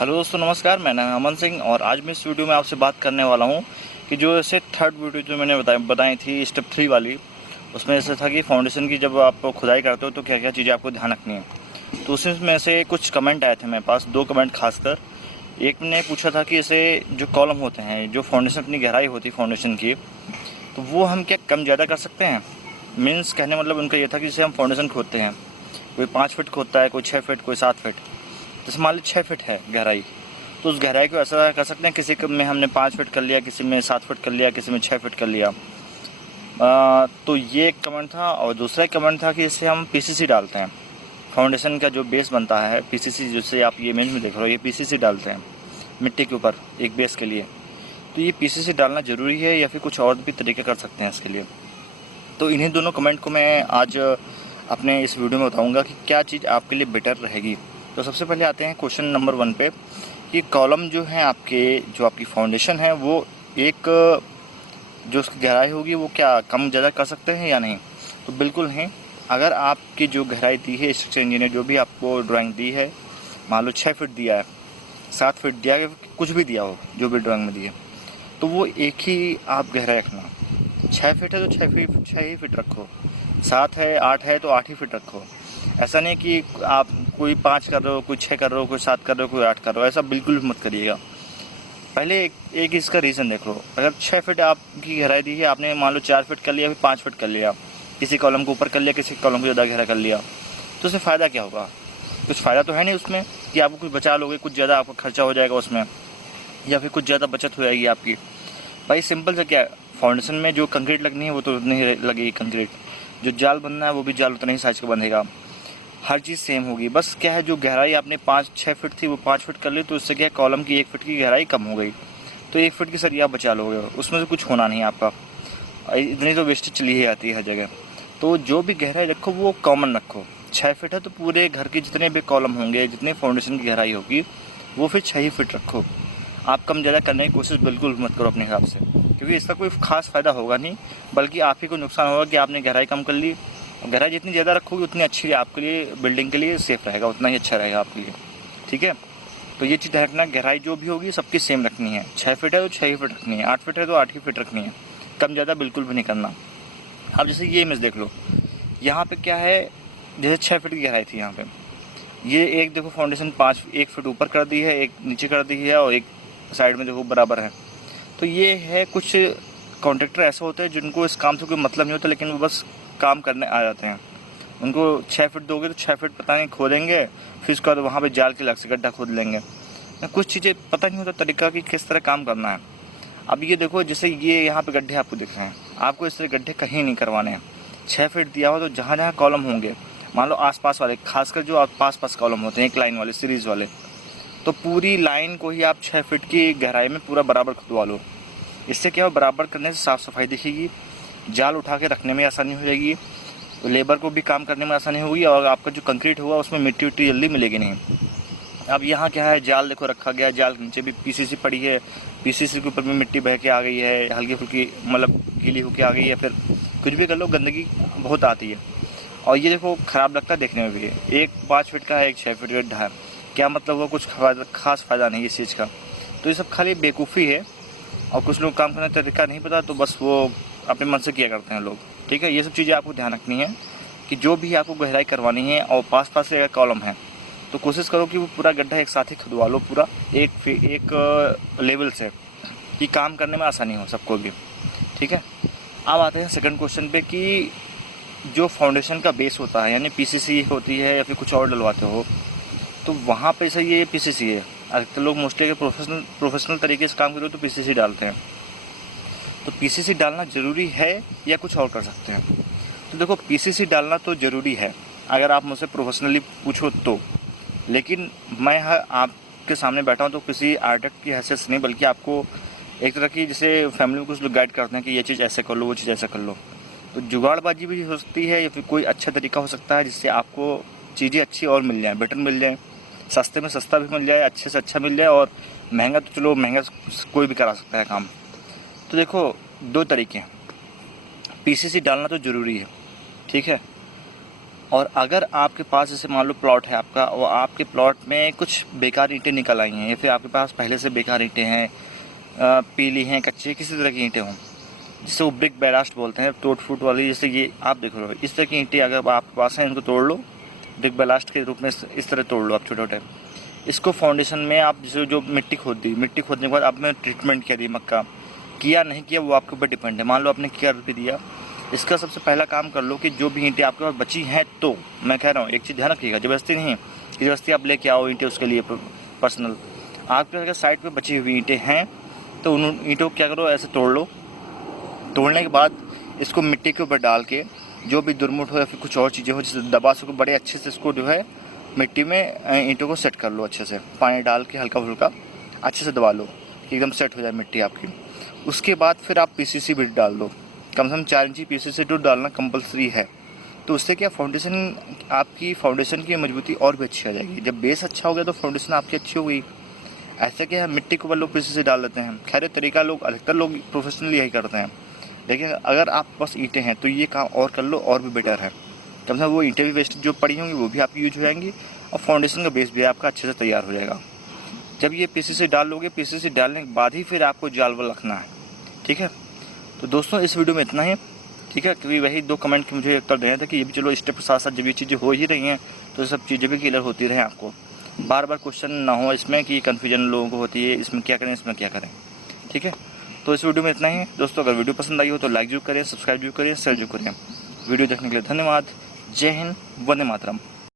Hello दोस्तों, नमस्कार। मैं नाम अमन सिंह और आज मैं इस वीडियो में आपसे बात करने वाला हूं कि जो ऐसे थर्ड वीडियो जो मैंने बताई थी स्टेप 3 वाली, उसमें ऐसा था कि फाउंडेशन की जब आप खुदाई करते हो तो क्या क्या चीज़ें आपको ध्यान रखनी है। तो उसमें से कुछ कमेंट आए थे मेरे पास, 2 कमेंट खासकर। एक ने पूछा था कि ऐसे जो कॉलम होते हैं, जो फाउंडेशन अपनी गहराई होती है फाउंडेशन की, तो वो हम क्या कम ज़्यादा कर सकते हैं। मीन्स कहने मतलब उनका ये था कि जैसे हम फाउंडेशन खोदते हैं, कोई 5 फीट खोदता है, कोई 6 फीट, कोई 7 फीट। जैसे मान लो 6 फीट है गहराई, तो उस गहराई को ऐसा कर सकते हैं, किसी में हमने 5 फीट कर लिया, किसी में 7 फीट कर लिया, किसी में 6 फीट कर लिया। तो ये एक कमेंट था। और दूसरा एक कमेंट था कि इससे हम पीसीसी डालते हैं, फाउंडेशन का जो बेस बनता है पीसीसी, जिससे आप ये इमेज में देख रहे हो, ये पीसीसी डालते हैं मिट्टी के ऊपर एक बेस के लिए। तो ये पीसीसी डालना ज़रूरी है या फिर कुछ और भी तरीके कर सकते हैं इसके लिए। तो इन्हीं दोनों कमेंट को मैं आज अपने इस वीडियो में बताऊंगा कि क्या चीज़ आपके लिए बेटर रहेगी। तो सबसे पहले आते हैं क्वेश्चन नंबर 1 पे कि कॉलम जो है आपके, जो आपकी फाउंडेशन है, वो एक जो उसकी गहराई होगी वो क्या कम ज़्यादा कर सकते हैं या नहीं। तो बिल्कुल हैं। अगर आपकी जो गहराई दी है स्ट्रक्चर इंजीनियर जो भी आपको ड्राइंग दी है, मान लो 6 फीट दिया है, 7 फीट दिया है, कुछ भी दिया हो जो भी ड्राइंग में दिए, तो वो एक ही आप गहराई रखना। 6 फीट है तो 6 ही फीट रखो, 7 है 8 है तो 8 ही फीट रखो। ऐसा नहीं कि आप कोई 5 कर रहे हो, कोई 6 कर रहे हो, कोई 7 कर रहे हो, कोई 8 कर रहे हो, ऐसा बिल्कुल भी मत करिएगा। पहले एक इसका रीज़न देख लो। अगर 6 फीट आपकी गहराई दी है, आपने मान लो 4 फीट कर लिया, फिर 5 फीट कर लिया, किसी कॉलम को ऊपर कर लिया, किसी कॉलम को ज़्यादा गहरा कर लिया, तो उससे फ़ायदा क्या होगा? कुछ फ़ायदा तो है नहीं उसमें कि आपको कुछ बचा लोगे, कुछ ज़्यादा आपका खर्चा हो जाएगा उसमें, या फिर कुछ ज़्यादा बचत हो जाएगी आपकी। भाई सिंपल सा क्या है, फाउंडेशन में जो कंक्रीट लगनी है वो तो उतनी ही लगेगी कंक्रीट, जो जाल बनना है वो भी जाल उतना ही साइज का बंधेगा, हर चीज़ सेम होगी। बस क्या है, जो गहराई आपने 5-6 फीट थी वो 5 फीट कर ली, तो उससे क्या है, कॉलम की 1 फीट की गहराई कम हो गई, तो 1 फीट की सरिया आप बचा लोगे, उसमें से कुछ होना नहीं आपका। इतनी तो वेस्टेज चली ही आती है हर जगह। तो जो भी गहराई रखो वो कॉमन रखो। 6 फीट है तो पूरे घर के जितने भी कॉलम होंगे, जितने फाउंडेशन की गहराई होगी, वो फिर 6 ही फीट रखो। आप कम ज़्यादा करने की कोशिश बिल्कुल मत करो अपने हिसाब से, क्योंकि इसका कोई ख़ास फ़ायदा होगा नहीं, बल्कि आप ही को नुकसान होगा कि आपने गहराई कम कर ली। गहराई जितनी ज़्यादा रखोगे उतनी अच्छी आपके लिए, बिल्डिंग के लिए सेफ़ रहेगा, उतना ही अच्छा रहेगा आपके लिए। ठीक है, तो ये चीज़ रखना, गहराई जो भी होगी सबकी सेम रखनी है। 6 फीट है तो 6 ही फीट रखनी है, 8 फीट है तो 8 ही फीट रखनी है, कम ज़्यादा बिल्कुल भी नहीं करना। अब जैसे ये इमेज देख लो, यहाँ पे क्या है, जैसे 6 फीट की गहराई थी यहाँ पे, ये एक देखो फाउंडेशन 1 फीट ऊपर कर दी है, एक नीचे कर दी है, और एक साइड में देखो बराबर है। तो ये है, कुछ कॉन्ट्रैक्टर ऐसे होते हैं जिनको इस काम से कोई मतलब नहीं होता, लेकिन वो बस काम करने आ जाते हैं। उनको 6 फीट दोगे तो 6 फीट पता नहीं खोदेंगे, फिर उसके बाद वहाँ पे जाल के लग से गड्ढा खोद लेंगे। कुछ चीज़ें पता नहीं होता तरीका कि किस तरह काम करना है। अब ये देखो, जैसे ये यहाँ पे गड्ढे आपको दिख रहे हैं, आपको इस तरह गड्ढे कहीं नहीं करवाने हैं। 6 फीट दिया हो तो जहाँ जहाँ कॉलम होंगे, मान लो आसपास वाले, खासकर जो पास पास कॉलम होते हैं एक लाइन वाले, सीरीज़ वाले, तो पूरी लाइन को ही आप 6 फीट की गहराई में पूरा बराबर खुदवा लो। इससे क्या हो, बराबर करने से साफ़ सफाई दिखेगी, जाल उठा के रखने में आसानी हो जाएगी, तो लेबर को भी काम करने में आसानी होगी, और आपका जो कंक्रीट होगा उसमें मिट्टी उट्टी जल्दी मिलेगी नहीं। अब यहाँ क्या है, जाल देखो रखा गया है, जाल के नीचे भी पीसीसी पड़ी है, पीसीसी के ऊपर भी मिट्टी बह के आ गई है, हल्की फुल्की मतलब गीली होके आ गई है, फिर कुछ भी कर लो गंदगी बहुत आती है। और ये देखो ख़राब लगता है देखने में भी। एक 5 फीट का है, एक 6 फीट का गड्ढा है, क्या मतलब हुआ, कुछ खास फ़ायदा नहीं इस चीज़ का। तो ये सब खाली बेवकूफ़ी है, और कुछ लोग काम करने का तरीका नहीं पता, तो बस वो अपने मन से किया करते हैं लोग। ठीक है, ये सब चीज़ें आपको ध्यान रखनी है कि जो भी आपको गहराई करवानी है, और पास पास से अगर कॉलम है तो कोशिश करो कि वो पूरा गड्ढा एक साथ ही खुदवा लो, पूरा एक लेवल से, कि काम करने में आसानी हो सबको भी। ठीक है, अब आते हैं सेकंड क्वेश्चन पे कि जो फाउंडेशन का बेस होता है, यानी पीसीसी होती है या फिर कुछ और डलवाते हो, तो वहाँ पे से ये पीसीसी है। अधिकतर लोग मोस्टली अगर प्रोफेशनल तरीके से काम करो तो पीसीसी डालते हैं। तो पीसीसी डालना ज़रूरी है या कुछ और कर सकते हैं? तो देखो, पीसीसी डालना तो ज़रूरी है अगर आप मुझसे प्रोफेशनली पूछो तो, लेकिन मैं आपके सामने बैठा हूँ तो किसी आर्किटेक्ट की हैसियत से नहीं, बल्कि आपको एक तरह की, जैसे फैमिली में कुछ लोग गाइड करते हैं कि ये चीज़ ऐसे कर लो, वो चीज़ ऐसा कर लो। तो जुगाड़बाजी भी हो सकती है, या फिर कोई अच्छा तरीका हो सकता है जिससे आपको चीज़ें अच्छी और मिल जाएँ, बेटर मिल जाए, सस्ते में सस्ता भी मिल जाए, अच्छे से अच्छा मिल जाए, और महंगा तो चलो महंगा कोई भी करा सकता है काम। तो देखो, 2 तरीके हैं, पीसीसी डालना तो ज़रूरी है। ठीक है, और अगर आपके पास जैसे मान लो प्लॉट है आपका और आपके प्लॉट में कुछ बेकार ईंटें निकल आई हैं या फिर आपके पास पहले से बेकार ईंटें हैं, पीली हैं, कच्ची, किसी तरह की ईंटें हों, जिसे वो ब्रिक बैलास्ट बोलते हैं, टूट फूट वाली, जैसे ये आप देख रहे हो इस तरह की ईंटें अगर आपके पास हैं, इनको तोड़ लो, ब्रिक बैलास्ट के रूप में इस तरह तोड़ लो आप छोटे छोटे। इसको फाउंडेशन में आप जैसे जो मिट्टी खोदने के बाद आपने ट्रीटमेंट किया दीमक का, किया नहीं किया वो आपके ऊपर डिपेंड है। मान लो आपने कर भी दिया, इसका सबसे पहला काम कर लो कि जो भी ईंटें आपके पास बची हैं, तो मैं कह रहा हूँ एक चीज़ ध्यान रखिएगा, ज़बरदस्ती नहीं, ज़बरदस्ती आप लेके आओ ईंटें उसके लिए पर्सनल। आपके अगर साइड पे बची हुई ईंटें हैं तो उन ईंटों को क्या करो, ऐसे तोड़ लो। तोड़ने के बाद इसको मिट्टी के ऊपर डाल के जो भी दुरमुट हो या फिर कुछ और चीज़ें हो जिससे दबा सको, बड़े अच्छे से इसको जो है मिट्टी में ईंटों को सेट कर लो अच्छे से, पानी डाल के हल्का फुल्का अच्छे से दबा लो कि एकदम सेट हो जाए मिट्टी आपकी। उसके बाद फिर आप पीसीसी बीट डाल दो, कम से कम 4 इंची पीसीसी बीट डालना कंपलसरी है। तो उससे क्या फाउंडेशन, आपकी फाउंडेशन की मजबूती और भी अच्छी आ जाएगी। जब बेस अच्छा हो गया तो फाउंडेशन आपकी अच्छी हो गई। ऐसा क्या है, मिट्टी के ऊपर लोग पीसीसी डाल देते हैं, खैर तरीका लोग अधिकतर लोग प्रोफेशनली यही करते हैं, लेकिन अगर आपके पास ईंटें हैं तो ये काम और कर लो और भी बेटर है। कम से कम वो ईंटें भी वेस्ट जो पड़ी होंगी वो भी आपकी यूज हो जाएंगी और फाउंडेशन का बेस भी आपका अच्छे से तैयार हो जाएगा। जब ये पीसीसी डाल लोगे, पीसीसी डालने के बाद ही फिर आपको जाल वाल रखना है, ठीक है। तो दोस्तों इस वीडियो में इतना ही, ठीक है। क्योंकि वही 2 कमेंट के मुझे उत्तर देना था कि ये भी चलो स्टेप के साथ साथ जब ये चीज़ें हो ही रही हैं तो सब चीज़ें भी क्लियर होती रहें, आपको बार बार क्वेश्चन ना हो इसमें कि कन्फ्यूजन लोगों को होती है, इसमें क्या करें इसमें क्या करें, ठीक है। तो इस वीडियो में इतना ही दोस्तों। अगर वीडियो पसंद आई हो तो लाइक जरूर करें, सब्सक्राइब जरूर करें, शेयर जरूर करें। वीडियो देखने के लिए धन्यवाद। जय हिंद, वंदे मातरम।